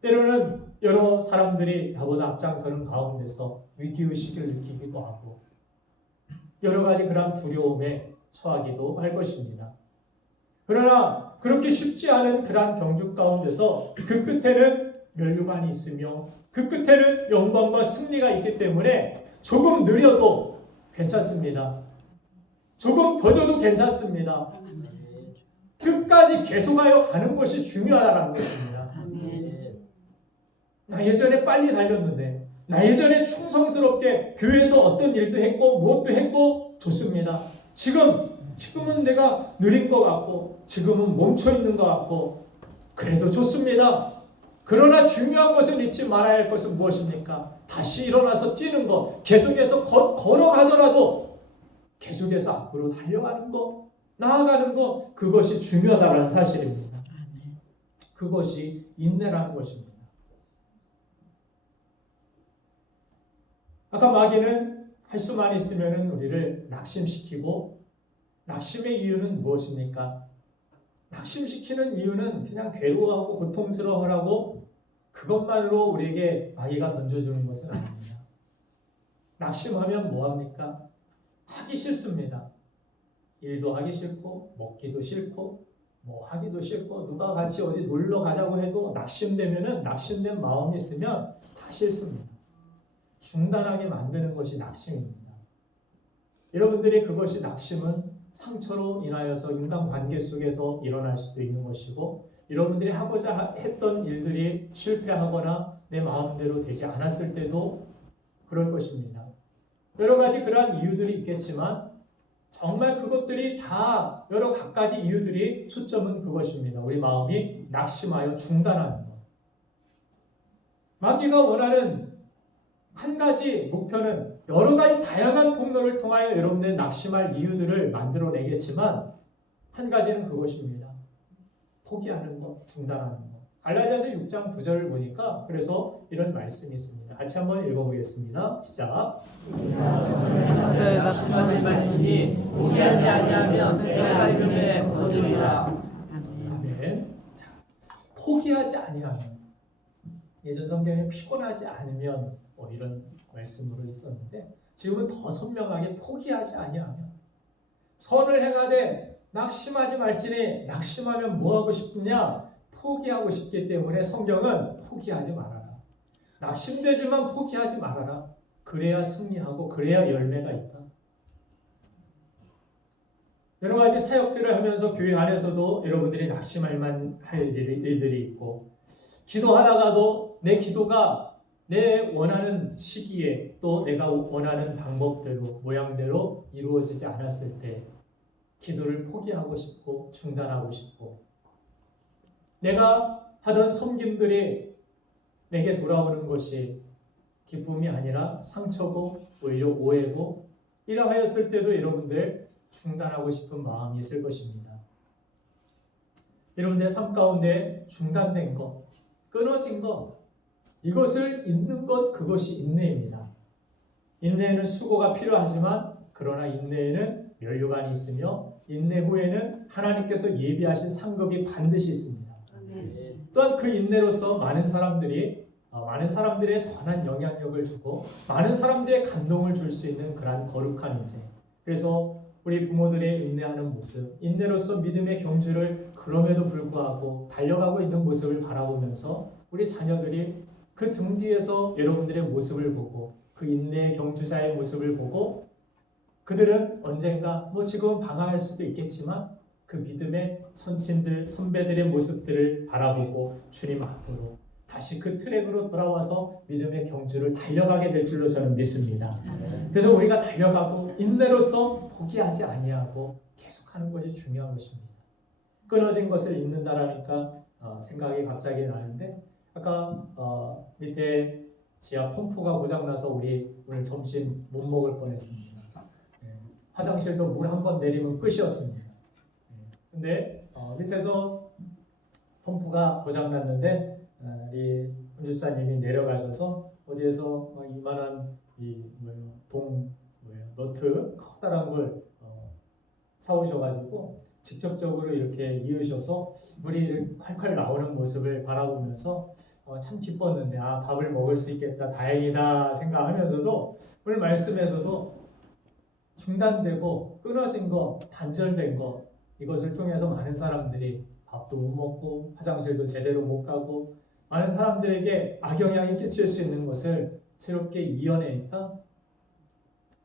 때로는 여러 사람들이 나보다 앞장서는 가운데서 위기의식을 느끼기도 하고, 여러 가지 그런 두려움에 처하기도 할 것입니다. 그러나 그렇게 쉽지 않은 그러한 경주 가운데서 그 끝에는 면류관이 있으며 그 끝에는 영광과 승리가 있기 때문에 조금 느려도 괜찮습니다. 조금 더뎌도 괜찮습니다. 끝까지 계속하여 가는 것이 중요하다는 것입니다. 나 예전에 빨리 달렸는데, 나 예전에 충성스럽게 교회에서 어떤 일도 했고 무엇도 했고 좋습니다. 지금은 내가 느린 것 같고 지금은 멈춰있는 것 같고 그래도 좋습니다. 그러나 중요한 것을 잊지 말아야 할 것은 무엇입니까? 다시 일어나서 뛰는 것, 계속해서 걸어가더라도 계속해서 앞으로 달려가는 것, 나아가는 것, 그것이 중요하다는 사실입니다. 그것이 인내라는 것입니다. 아까 마귀는 할 수만 있으면 우리를 낙심시키고, 낙심의 이유는 무엇입니까? 낙심시키는 이유는 그냥 괴로워하고 고통스러워하라고 그것만으로 우리에게 마귀가 던져주는 것은 아닙니다. 낙심하면 뭐합니까? 하기 싫습니다. 일도 하기 싫고 먹기도 싫고 뭐 하기도 싫고 누가 같이 어디 놀러 가자고 해도 낙심된 마음이 있으면 다 싫습니다. 중단하게 만드는 것이 낙심입니다. 여러분들이 그것이 낙심은 상처로 인하여서 인간관계 속에서 일어날 수도 있는 것이고, 여러분들이 하고자 했던 일들이 실패하거나 내 마음대로 되지 않았을 때도 그럴 것입니다. 여러 가지 그러한 이유들이 있겠지만 정말 그것들이 다 여러 갖가지 이유들이 초점은 그것입니다. 우리 마음이 낙심하여 중단하는 것. 마귀가 원하는 한 가지 목표는 여러 가지 다양한 통로를 통하여 여러분들의 낙심할 이유들을 만들어내겠지만 한 가지는 그것입니다. 포기하는 것, 중단하는 것. 갈라디아서 6장 9절을 보니까 그래서 이런 말씀이 있습니다. 같이 한번 읽어보겠습니다. 시작. 네, 낙심하지 말지니 포기하지 아니하면 내가 이름에 거두리라. 아멘. 자, 포기하지 아니하면, 예전 성경에 피곤하지 않으면 이런 말씀으로 있었는데 지금은 더 선명하게 포기하지 아니하면, 선을 행하되 낙심하지 말지니 낙심하면 뭐하고 싶느냐? 포기하고 싶기 때문에 성경은 포기하지 말아라. 낙심되지만 포기하지 말아라. 그래야 승리하고 그래야 열매가 있다. 여러 가지 사역들을 하면서 교회 안에서도 여러분들이 낙심할 만할 일들이 있고, 기도하다가도 내 기도가 내 원하는 시기에 또 내가 원하는 방법대로 모양대로 이루어지지 않았을 때 기도를 포기하고 싶고 중단하고 싶고, 내가 하던 섬김들이 내게 돌아오는 것이 기쁨이 아니라 상처고 오히려 오해고 이러하였을 때도 여러분들 중단하고 싶은 마음이 있을 것입니다. 여러분들의 삶 가운데 중단된 것, 끊어진 것, 이것을 잊는 것, 그것이 인내입니다. 인내에는 수고가 필요하지만 그러나 인내에는 면류관이 있으며 인내 후에는 하나님께서 예비하신 상급이 반드시 있습니다. 또한 그 인내로서 많은 사람들의 선한 영향력을 주고 많은 사람들의 감동을 줄 수 있는 그러한 거룩한 인생. 그래서 우리 부모들의 인내하는 모습, 인내로서 믿음의 경주를 그럼에도 불구하고 달려가고 있는 모습을 바라보면서 우리 자녀들이 그 등 뒤에서 여러분들의 모습을 보고 그 인내의 경주자의 모습을 보고 그들은 언젠가 지금은 방황할 수도 있겠지만 그 믿음의 선배들의 모습들을 바라보고 주님 앞으로 다시 그 트랙으로 돌아와서 믿음의 경주를 달려가게 될 줄로 저는 믿습니다. 그래서 우리가 달려가고 인내로서 포기하지 아니하고 계속하는 것이 중요한 것입니다. 끊어진 것을 잊는다라니까 생각이 갑자기 나는데, 아까 밑에 지하 펌프가 고장나서 우리 오늘 점심 못 먹을 뻔했습니다. 화장실도 물 한 번 내리면 끝이었습니다. 근데 밑에서 pom프가 고장났는데 우리 군집사님이 내려가셔서 어디에서 이만한 너트 커다란 걸 사오셔가지고 직접적으로 이렇게 이으셔서 물이 콸콸 나오는 모습을 바라보면서 참 기뻤는데 밥을 먹을 수 있겠다 다행이다 생각하면서도 오늘 말씀에서도 중단되고 끊어진 거 단절된 거 이것을 통해서 많은 사람들이 밥도 못 먹고 화장실도 제대로 못 가고 많은 사람들에게 악영향이 끼칠 수 있는 것을 새롭게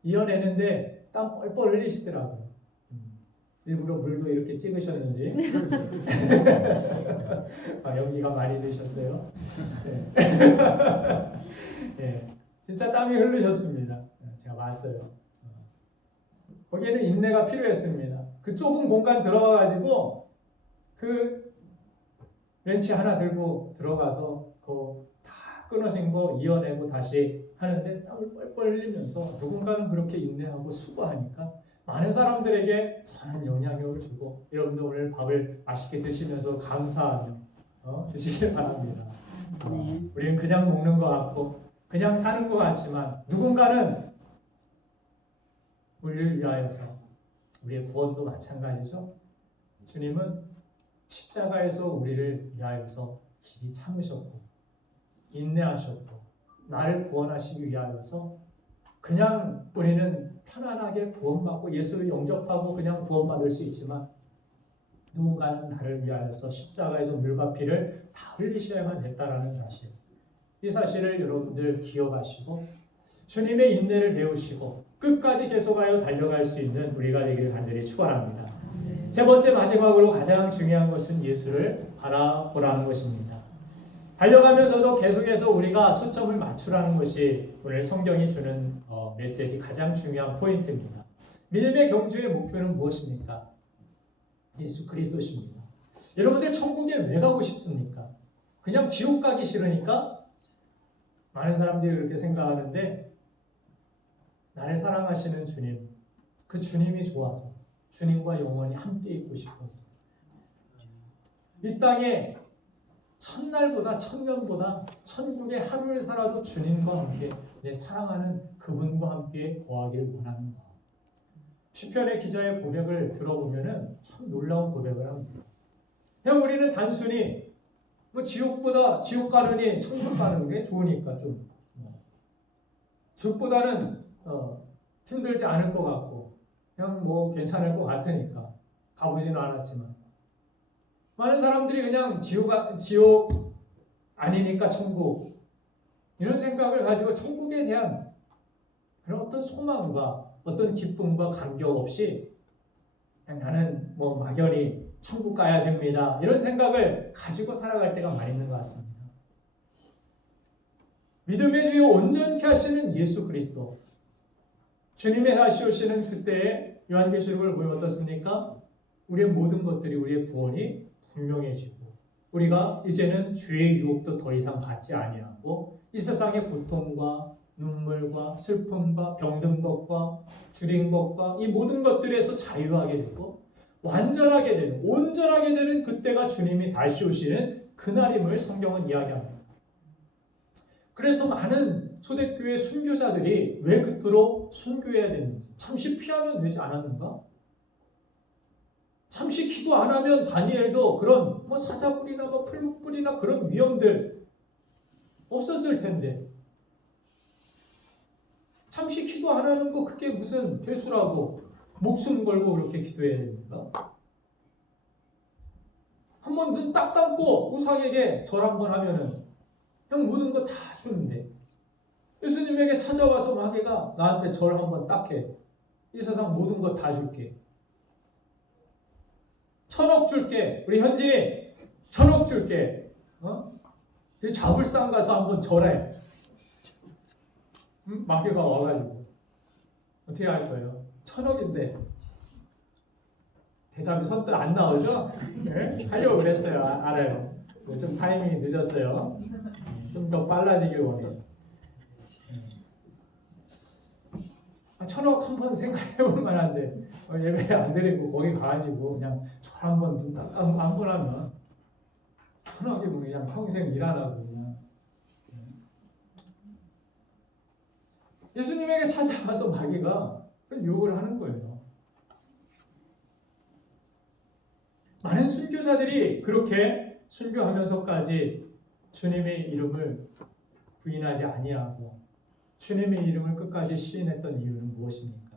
이어내는데 땀 뻘뻘 흘리시더라고요. 일부러 물도 이렇게 찍으셨는지 연기가 많이 드셨어요. 네. 네. 진짜 땀이 흐르셨습니다. 제가 봤어요. 거기에는 인내가 필요했습니다. 그 좁은 공간 들어가가지고 그 렌치 하나 들고 들어가서 그 다 끊어진 거 이어내고 다시 하는데 땀을 뻘뻘 흘리면서 누군가는 그렇게 인내하고 수고하니까 많은 사람들에게 선한 영향력을 주고 여러분도 오늘 밥을 맛있게 드시면서 감사하며 드시길 바랍니다. 우리는 그냥 먹는 것 같고 그냥 사는 것 같지만 누군가는 우리를 위하여서 우리의 구원도 마찬가지죠. 주님은 십자가에서 우리를 위하여서 길이 참으셨고 인내하셨고 나를 구원하시기 위하여서 그냥 우리는 편안하게 구원받고 예수를 영접하고 그냥 구원받을 수 있지만 누군가는 나를 위하여서 십자가에서 물과 피를 다 흘리셔야만 했다라는 사실, 이 사실을 여러분들 기억하시고 주님의 인내를 배우시고 끝까지 계속하여 달려갈 수 있는 우리가 되기를 간절히 축원합니다. 세 번째 마지막으로 가장 중요한 것은 예수를 바라보라는 것입니다. 달려가면서도 계속해서 우리가 초점을 맞추라는 것이 오늘 성경이 주는 메시지 가장 중요한 포인트입니다. 믿음의 경주의 목표는 무엇입니까? 예수 그리스도십니다. 여러분들 천국에 왜 가고 싶습니까? 그냥 지옥 가기 싫으니까? 많은 사람들이 그렇게 생각하는데 나를 사랑하시는 주님, 그 주님이 좋아서 주님과 영원히 함께 있고 싶어서 이 땅에 첫날보다 천년보다 천국의 하루를 살아도 주님과 함께 내 사랑하는 그분과 함께 거하기를 원하는 마음. 시편의 기자의 고백을 들어보면은 참 놀라운 고백을 합니다. 그냥 우리는 단순히 지옥보다 지옥 가느니 천국 가는 게 좋으니까 좀 지옥보다는 힘들지 않을 것 같고 그냥 괜찮을 것 같으니까 가보지는 않았지만 많은 사람들이 그냥 지옥 아니니까 천국 이런 생각을 가지고 천국에 대한 그런 어떤 소망과 어떤 기쁨과 감격 없이 그냥 나는 막연히 천국 가야 됩니다 이런 생각을 가지고 살아갈 때가 많이 있는 것 같습니다. 믿음의 주요 온전케 하시는 예수 그리스도, 주님의 하시오시는 그때의 요한계시록을 보면 어떻습니까? 우리의 모든 것들이 우리의 구원이 분명해지고 우리가 이제는 죄의 유혹도 더 이상 받지 아니하고 이 세상의 고통과 눈물과 슬픔과 병든 것과 줄인 것과 이 모든 것들에서 자유하게 되고 완전하게 되는 온전하게 되는 그때가 주님이 다시 오시는 그날임을 성경은 이야기합니다. 그래서 많은 초대교회 순교자들이 왜 그토록 순교해야 되는지, 잠시 피하면 되지 않았는가? 잠시 기도 안 하면 다니엘도 그런 사자굴이나 풀무불이나 그런 위험들 없었을 텐데 잠시 기도 안 하는 거 그게 무슨 대수라고 목숨 걸고 그렇게 기도해야 됩니까? 한번 눈 딱 감고 우상에게 절 한번 하면은 그냥 모든 거 다 주는데 예수님에게 찾아와서 마귀가 나한테 절 한번 딱 해. 이 세상 모든 거 다 줄게. 1,000억 줄게. 우리 현진이 1,000억 줄게. 자불상 가서 한번 절해. 마귀가 와가지고 어떻게 할 거예요? 1,000억인데 대답이 선뜻 안 나오죠? 네? 하려고 그랬어요. 알아요. 좀 타이밍이 늦었어요. 좀 더 빨라지길 원해요. 1,000억 한번 생각해볼 만한데 예배 안 드리고 거기 가가지고 그냥 절 한번 눈 딱 감고 한번 하면 1,000억이면 그냥 평생 일 안 하고 그냥 예수님에게 찾아와서 마귀가 유혹을 하는 거예요. 많은 순교자들이 그렇게 순교하면서까지 주님의 이름을 부인하지 아니하고 주님의 이름을 끝까지 시인했던 이유는 무엇입니까?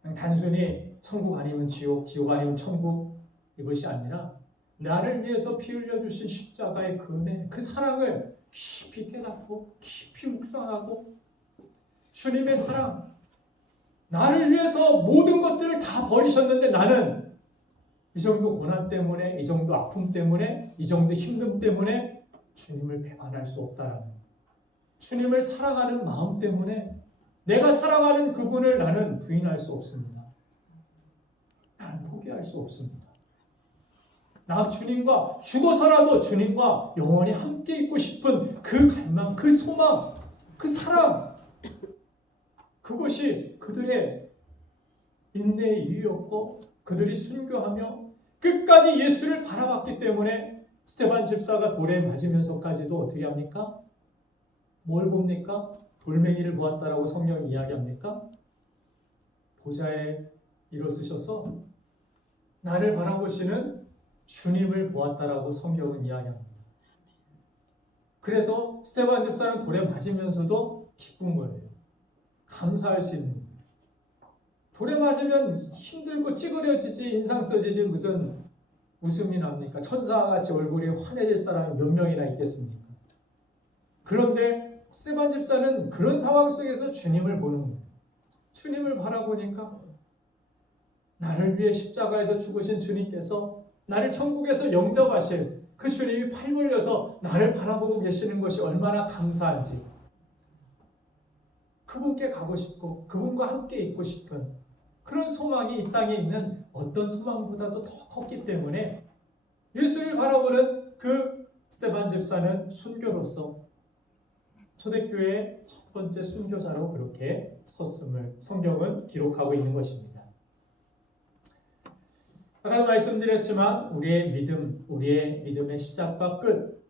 그냥 단순히 천국 아니면 지옥, 지옥 아니면 천국 이것이 아니라 나를 위해서 피 흘려주신 십자가의 그 은혜, 그 사랑을 깊이 깨닫고 깊이 묵상하고 주님의 사랑, 나를 위해서 모든 것들을 다 버리셨는데 나는 이 정도 고난 때문에, 이 정도 아픔 때문에, 이 정도 힘듦 때문에 주님을 배반할 수 없다라는, 주님을 사랑하는 마음 때문에 내가 사랑하는 그분을 나는 부인할 수 없습니다. 나는 포기할 수 없습니다. 나 주님과 죽어서라도 주님과 영원히 함께 있고 싶은 그 갈망, 그 소망, 그 사랑, 그것이 그들의 인내의 이유였고 그들이 순교하며 끝까지 예수를 바라봤기 때문에 스데반 집사가 돌에 맞으면서까지도 어떻게 합니까? 뭘 봅니까? 돌멩이를 보았다라고 성경이 이야기합니까? 보좌에 일어서셔서 나를 바라보시는 주님을 보았다라고 성경은 이야기합니다. 그래서 스데반 집사는 돌에 맞으면서도 기쁜 거예요. 감사할 수 있는 거예요. 돌에 맞으면 힘들고 찌그러지지 인상 써지지 무슨 웃음이 납니까? 천사같이 얼굴이 환해질 사람이 몇 명이나 있겠습니까? 그런데 스데반 집사는 그런 상황 속에서 주님을 보는 거예요. 주님을 바라보니까 나를 위해 십자가에서 죽으신 주님께서 나를 천국에서 영접하실 그 주님이 팔 벌려서 나를 바라보고 계시는 것이 얼마나 감사한지, 그분께 가고 싶고 그분과 함께 있고 싶은 그런 소망이 이 땅에 있는 어떤 소망보다도 더 컸기 때문에 예수를 바라보는 그 스데반 집사는 순교로서 초대교회의 첫 번째 순교자로 그렇게 섰음을 성경은 기록하고 있는 것입니다. 아까도 말씀드렸지만 우리의 믿음의 시작과 끝,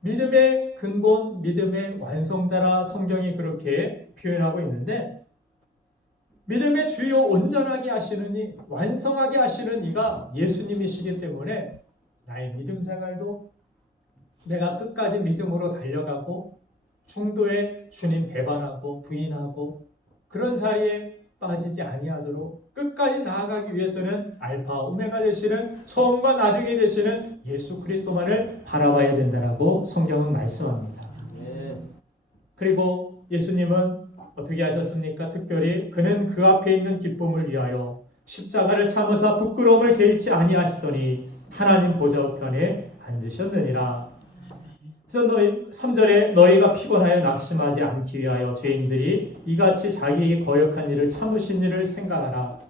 믿음의 근본, 믿음의 완성자라 성경이 그렇게 표현하고 있는데, 믿음의 주요 온전하게 하시는 이, 완성하게 하시는 이가 예수님이시기 때문에 나의 믿음 생활도 내가 끝까지 믿음으로 달려가고 중도에 주님 배반하고 부인하고 그런 자리에 빠지지 아니하도록 끝까지 나아가기 위해서는 알파 오메가 되시는 처음과 나중에 되시는 예수 그리스도만을 바라봐야 된다라고 성경은 말씀합니다. 그리고 예수님은 어떻게 하셨습니까? 특별히 그는 그 앞에 있는 기쁨을 위하여 십자가를 참으사 부끄러움을 개의치 아니하시더니 하나님 보좌 우편에 앉으셨느니라. 그래서 3절에 너희가 피곤하여 낙심하지 않기 위하여 죄인들이 이같이 자기에게 거역한 일을 참으신 일을 생각하라.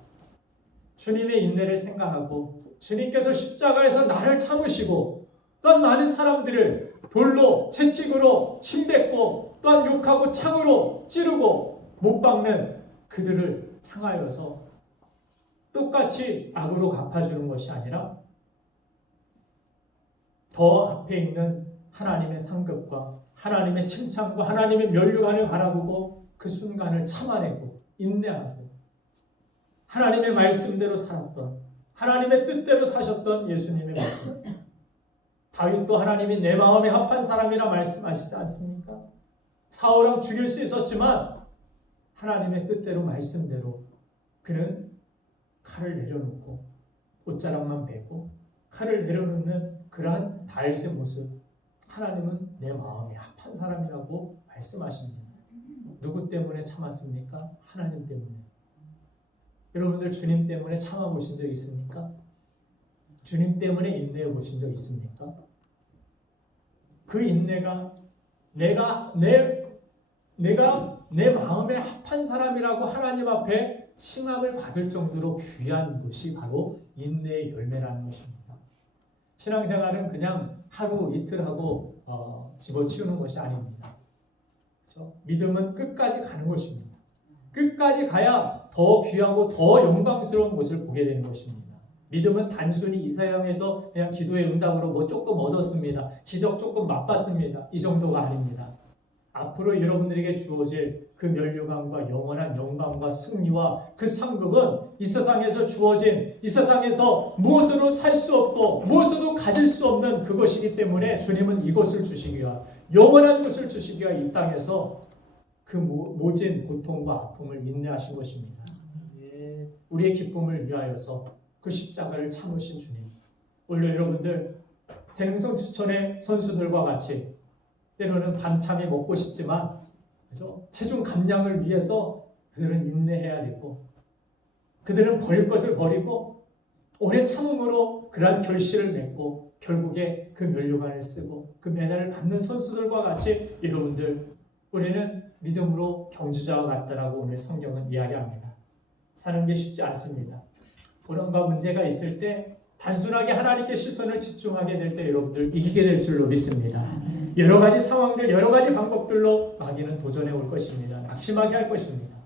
주님의 인내를 생각하고 주님께서 십자가에서 나를 참으시고 또한 많은 사람들을 돌로 채찍으로 침뱉고 또한 욕하고 창으로 찌르고 못 박는 그들을 향하여서 똑같이 악으로 갚아주는 것이 아니라 더 앞에 있는 하나님의 상급과 하나님의 칭찬과 하나님의 면류관을 바라보고 그 순간을 참아내고 인내하고 하나님의 말씀대로 살았던, 하나님의 뜻대로 사셨던 예수님의 말씀. 다윗도 하나님이 내 마음에 합한 사람이라 말씀하시지 않습니까? 사울은 죽일 수 있었지만 하나님의 뜻대로 말씀대로 그는 칼을 내려놓고 옷자락만 베고 칼을 내려놓는 그러한 다윗의 모습, 하나님은 내 마음에 합한 사람이라고 말씀하십니다. 누구 때문에 참았습니까? 하나님 때문에. 여러분들 주님 때문에 참아보신 적 있습니까? 주님 때문에 인내해 보신 적 있습니까? 그 인내가 내가 내 마음에 합한 사람이라고 하나님 앞에 칭함을 받을 정도로 귀한 것이 바로 인내의 열매라는 것입니다. 신앙생활은 그냥 하루 이틀 하고 집어치우는 것이 아닙니다. 그렇죠? 믿음은 끝까지 가는 것입니다. 끝까지 가야 더 귀하고 더 영광스러운 것을 보게 되는 것입니다. 믿음은 단순히 이 세상에서 그냥 기도의 응답으로 뭐 조금 얻었습니다. 기적 조금 맛봤습니다. 이 정도가 아닙니다. 앞으로 여러분들에게 주어질 그 면류관과 영원한 영광과 승리와 그 상급은 이 세상에서 주어진, 이 세상에서 무엇으로 살 수 없고 무엇으로 가질 수 없는 그것이기 때문에 주님은 이것을 주시기 위하, 영원한 것을 주시기 위하 이 땅에서 그 모진 고통과 아픔을 인내하신 것입니다. 우리의 기쁨을 위하여서 그 십자가를 참으신 주님. 오늘 여러분들 대능성 추천의 선수들과 같이 때로는 밤참이 먹고 싶지만, 그죠? 체중 감량을 위해서 그들은 인내해야 되고, 그들은 버릴 것을 버리고 오래 참음으로 그러한 결실을 맺고 결국에 그 면류관을 쓰고 그 메달을 받는 선수들과 같이 여러분들, 우리는 믿음으로 경주자와 같다라고 오늘 성경은 이야기합니다. 사는 게 쉽지 않습니다. 고난과 문제가 있을 때 단순하게 하나님께 시선을 집중하게 될 때 여러분들 이기게 될 줄로 믿습니다. 여러 가지 상황들, 여러 가지 방법들로 마귀는 도전해 올 것입니다. 낙심하게 할 것입니다.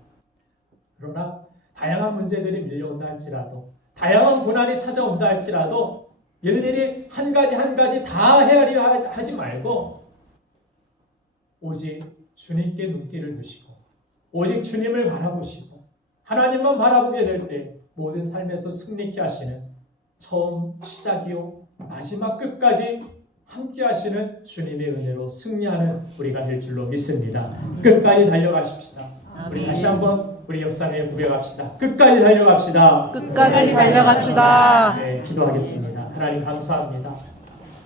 그러나 다양한 문제들이 밀려온다 할지라도, 다양한 고난이 찾아온다 할지라도 일일이 한 가지 한 가지 다 헤아려 하지 말고 오직 주님께 눈길을 두시고 오직 주님을 바라보시고 하나님만 바라보게 될 때 모든 삶에서 승리케 하시는, 처음 시작이요 마지막 끝까지 함께 하시는 주님의 은혜로 승리하는 우리가 될 줄로 믿습니다. 끝까지 달려가십시다. 우리 다시 한번 우리 역사에 고백합시다. 끝까지 달려갑시다. 끝까지 달려갑시다. 네, 기도하겠습니다. 하나님 감사합니다.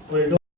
오늘도